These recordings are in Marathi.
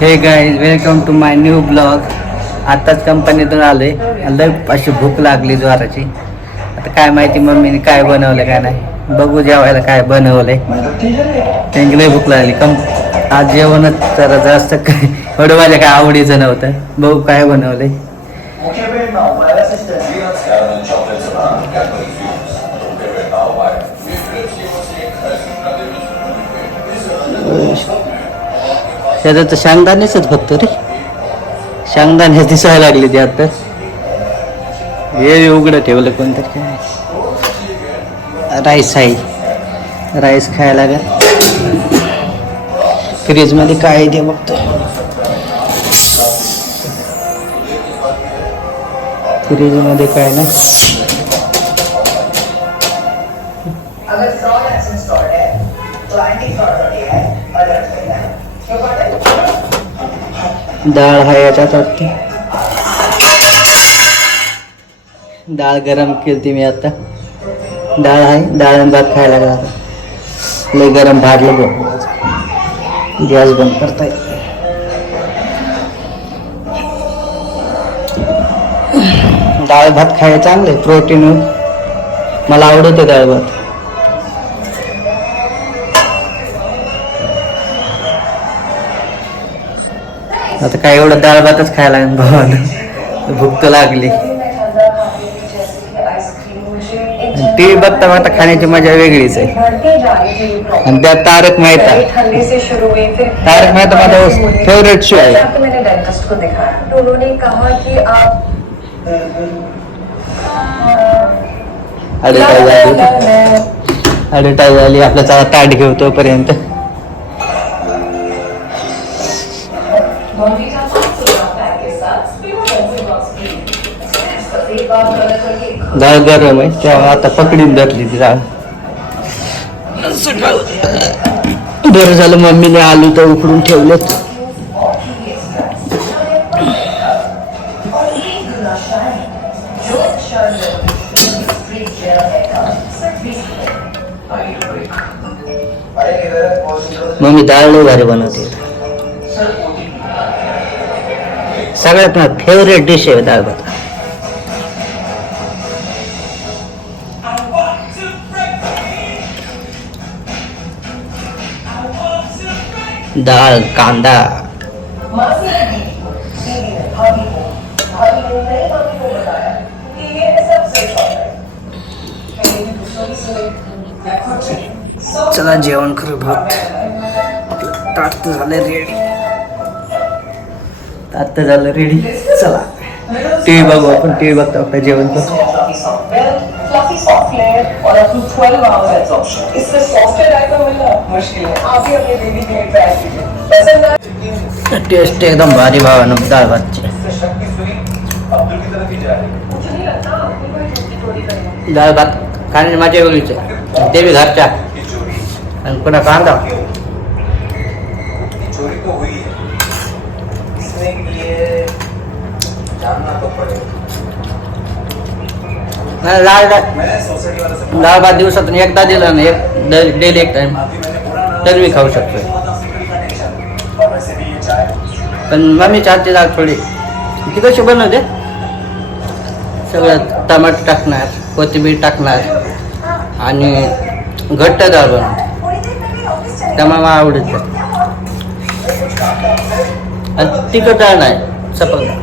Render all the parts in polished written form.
हे guys welcome to my new blog. आताच कंपनीतून आलोय. लय अशी भूक लागली जोराची. आता काय माहिती मम्मीने काय बनवलं काय नाही. बघू जेवायला काय बनवलंय. त्यांची लय भूक लागली. आज जेवणच जरा जास्त काय एवढं माझ्या काय आवडीचं नव्हतं. बघू काय बनवलंय. त्याचं तर शेंगदाणेच फक्त रे. शेंगदाणे दिसायला लागले ते आता. हे उघडं ठेवलं कोणतरी. काय राईस आहे. राईस खायला का फ्रीज मध्ये काय ते बघतो. फ्रीज मध्ये काय ना डाळ आहे याच्यात वाटते. डाळ गरम केली मी आता. डाळ आहे. डाळ आणि भात खायला लागला. लय गरम भाजलं बघ. गॅस बंद करता येईल. डाळ भात खायला चांगले प्रोटीन. मला आवडते डाळ भात. आता काय एवढं डाळ भातच खायला लागेल भावाला. भूक तर लागली. टीव्ही बघता बघता खाण्याची मजा वेगळीच आहे. आणि त्यात तारक मेहता. तारक मेहता माझा फेवरेट शो आहे. अडीटाई झाली. आपला चला ताट घेऊ तोपर्यंत. डाळ गरम आहे तेव्हा आता पकडीन धरली ती डाळ. बरं झालं मम्मीने आलू तर उकडून ठेवलेत. मम्मी डाळ लय भारी बनवते. सगळ्यात माझा फेवरेट डिश आहे डाळ भात. डाळ कांदा चला जेवण करू. भात ताट तर झालं रेडी. ताट तर झालं रेडी. चला टीव्ही बघू आपण. टीव्ही बघता बघता जेवण करू. टेस्ट एकदम भारी भावानं डाळ भातची. डाळ भात खाण्याची मजा वेगळीच आहे. ते बी घरच्या. आणि पुन्हा कांदा. डाळ भात दिवसातून एकदा दिला ना. डेली एक टाइम तर मी खाऊ शकतो. पण मम्मी चालते डाळ थोडी. ती कशी बनवते. सगळं टमाटर टाकणार, कोथिंबीर टाकणार आणि घट्ट डाळ बनवते. त्यामुळे मला आवडत. आणि तिखट डाळ नाही. सपक डाळ.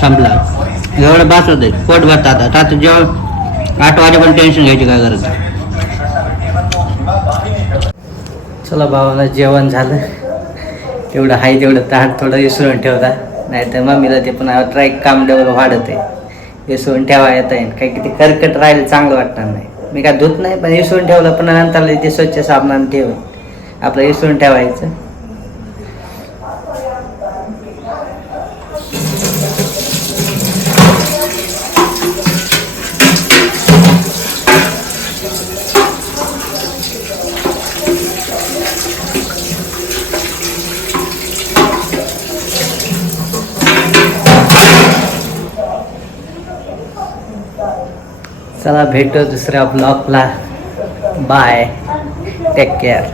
संपला. एवढं बास होते. पोट भरतात. आता जेवण 8 वाजेपर्यंत टेन्शन घ्यायची काय गरज. चला भावाला जेवण झालं. तेवढं हाय तेवढं ताट थोडं विसरून ठेवता. नाही तर मम्मीला ते पण ट्राय काम डबल वाढत आहे. विसरून ठेवा येता येईल. काही किती करकट राहिलं चांगलं वाटणार नाही. मी काय धुत नाही पण विसरून ठेवलं. पण नंतर ते स्वच्छ साबणाने ठेव. आपलं विसरून ठेवायचं. चला भेटू दुसऱ्या ब्लॉगला. Bye, take care.